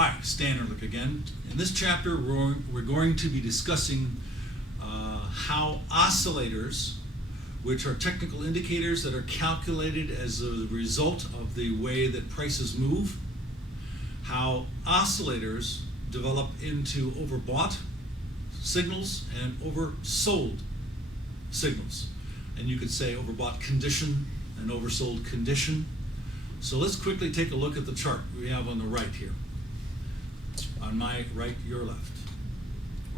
Hi, Stan Ehrlich again. In this chapter, we're going to be discussing how oscillators, which are technical indicators that are calculated as a result of the way that prices move, how oscillators develop into overbought signals and oversold signals. And you could say overbought condition and oversold condition. So let's quickly take a look at the chart we have on the right here. On my right, your left.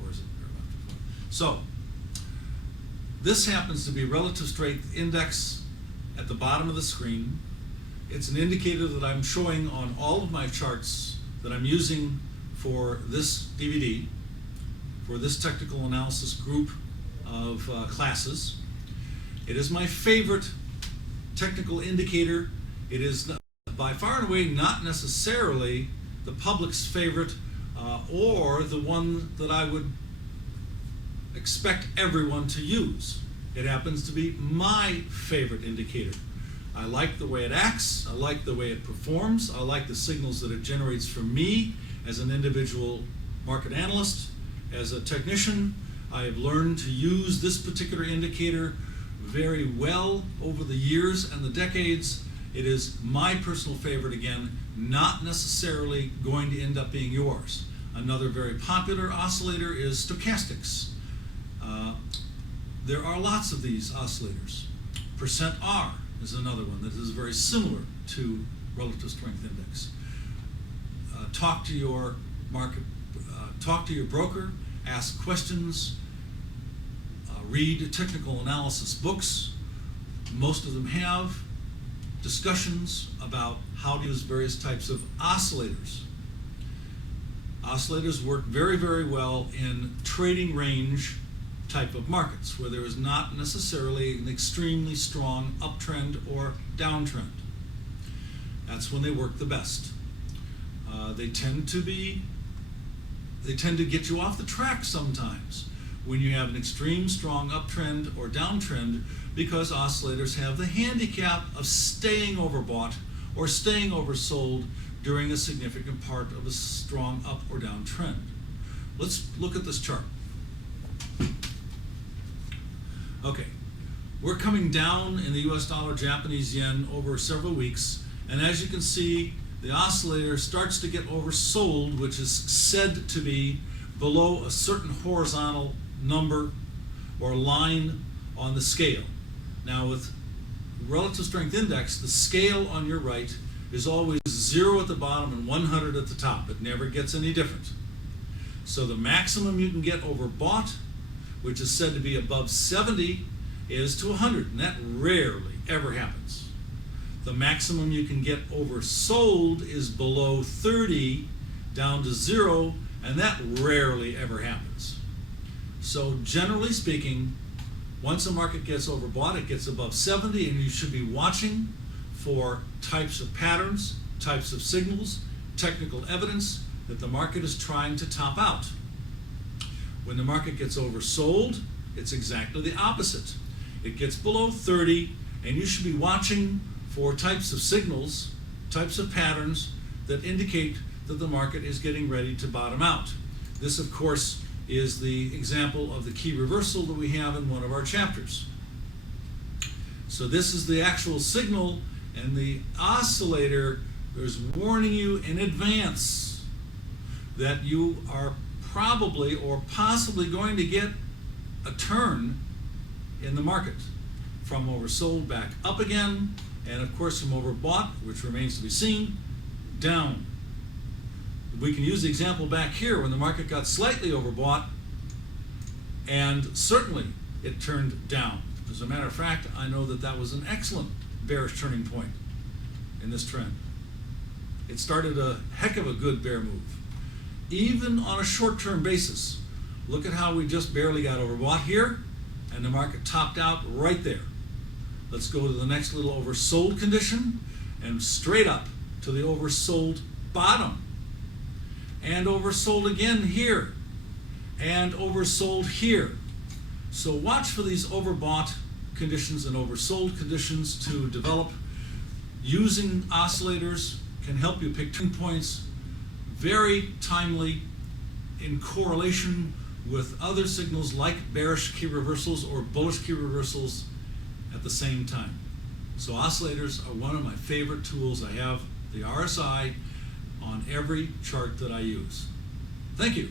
Or is it your left? So, this happens to be relative strength index at the bottom of the screen. It's an indicator that I'm showing on all of my charts that I'm using for this DVD, for this technical analysis group of classes. It is my favorite technical indicator. It is by far and away not necessarily the public's favorite or the one that I would expect everyone to use. It happens to be my favorite indicator. I like the way it acts, I like the way it performs, I like the signals that it generates for me as an individual market analyst, as a technician. I have learned to use this particular indicator very well over the years and the decades. It is my personal favorite, again, not necessarily going to end up being yours. Another very popular oscillator is stochastics. There are lots of these oscillators. Percent R is another one that is very similar to relative strength index. Talk to your broker, ask questions, read technical analysis books. Most of them have discussions about how to use various types of oscillators. Oscillators work very, very well in trading range type of markets where there is not necessarily an extremely strong uptrend or downtrend. That's when they work the best. They tend to get you off the track sometimes when you have an extreme strong uptrend or downtrend, because oscillators have the handicap of staying overbought or staying oversold during a significant part of a strong up or down trend. Let's look at this chart. Okay, we're coming down in the US dollar, Japanese yen over several weeks, and as you can see, the oscillator starts to get oversold, which is said to be below a certain horizontal number or line on the scale. Now with relative strength index, the scale on your right is always 0 at the bottom and 100 at the top. It never gets any different. So the maximum you can get overbought, which is said to be above 70, is to 100, and that rarely ever happens. The maximum you can get oversold is below 30 down to 0, and that rarely ever happens. So generally speaking, once a market gets overbought, it gets above 70, and you should be watching for types of patterns, types of signals, technical evidence that the market is trying to top out. When the market gets oversold, it's exactly the opposite. It gets below 30, and you should be watching for types of signals, types of patterns that indicate that the market is getting ready to bottom out. This, of course, is the example of the key reversal that we have in one of our chapters. So this is the actual signal, and the oscillator is warning you in advance that you are probably or possibly going to get a turn in the market from oversold back up again, and of course from overbought, which remains to be seen, down. We can use the example back here when the market got slightly overbought, and certainly it turned down. As a matter of fact, I know that that was an excellent bearish turning point in this trend. It started a heck of a good bear move. Even on a short-term basis, look at how we just barely got overbought here, and the market topped out right there. Let's go to the next little oversold condition, and straight up to the oversold bottom. And oversold again here, and oversold here. So watch for these overbought conditions and oversold conditions to develop. Using oscillators can help you pick turning points very timely in correlation with other signals like bearish key reversals or bullish key reversals at the same time. So oscillators are one of my favorite tools. I have the RSI on every chart that I use. Thank you.